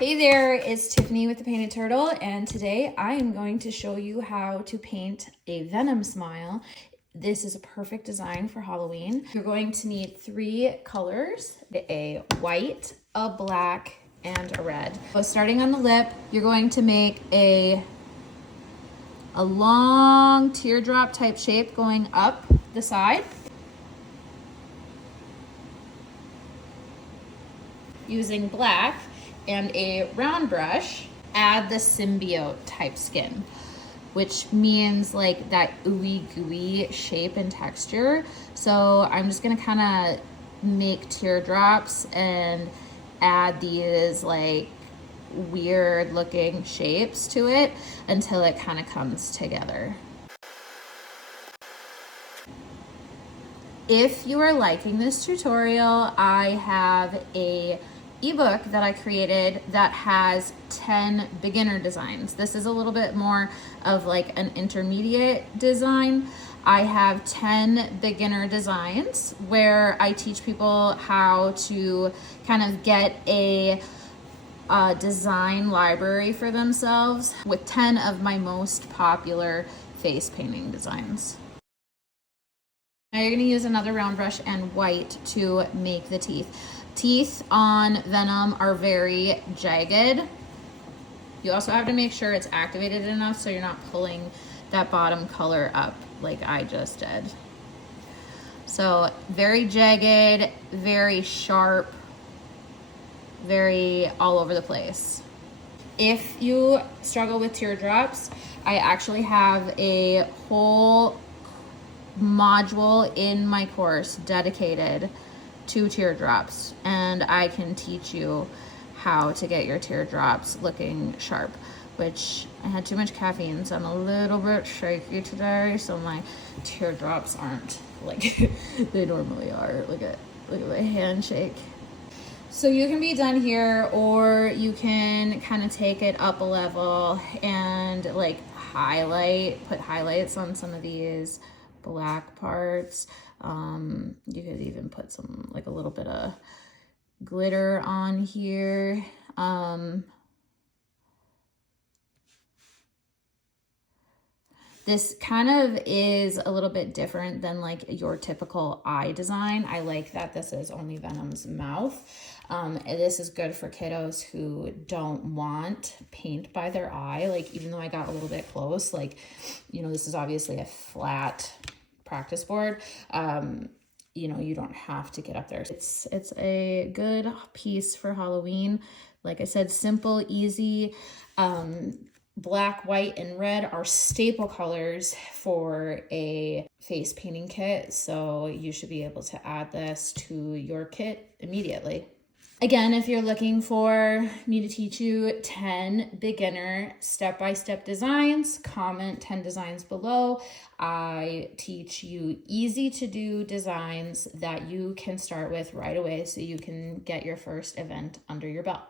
Hey there, it's Tiffany with the Painted Turtle, and today I am going to show you how to paint a Venom smile. This is a perfect design for Halloween. You're going to need 3 colors, a white, a black, and a red. So starting on the lip, you're going to make a long teardrop type shape going up the side. Using black and a round brush, add the symbiote type skin, which means like that ooey gooey shape and texture. So I'm just gonna kind of make teardrops and add these like weird looking shapes to it until it kind of comes together. If you are liking this tutorial, I have a ebook that I created that has 10 beginner designs. This is a little bit more of like an intermediate design. I have 10 beginner designs where I teach people how to kind of get a design library for themselves with 10 of my most popular face painting designs. Now you're going to use another round brush and white to make the teeth. Teeth on Venom are very jagged. You also have to make sure it's activated enough so you're not pulling that bottom color up like I just did. So very jagged, very sharp, very all over the place. If you struggle with teardrops, I actually have a whole module in my course dedicated to teardrops, and I can teach you how to get your teardrops looking sharp, which I had too much caffeine, so I'm a little bit shaky today, so my teardrops aren't like they normally are. Look at my handshake. So you can be done here, or you can kind of take it up a level and like put highlights on some of these black parts. You could even put some like a little bit of glitter on here. This kind of is a little bit different than like your typical eye design. I like that this is only Venom's mouth. This is good for kiddos who don't want paint by their eye. Like, even though I got a little bit close, like, you know, this is obviously a flat practice board. You know, you don't have to get up there. It's a good piece for Halloween. Like I said, simple, easy. Black, white, and red are staple colors for a face painting kit, so you should be able to add this to your kit immediately. Again, if you're looking for me to teach you 10 beginner step-by-step designs, comment 10 designs below. I teach you easy to do designs that you can start with right away so you can get your first event under your belt.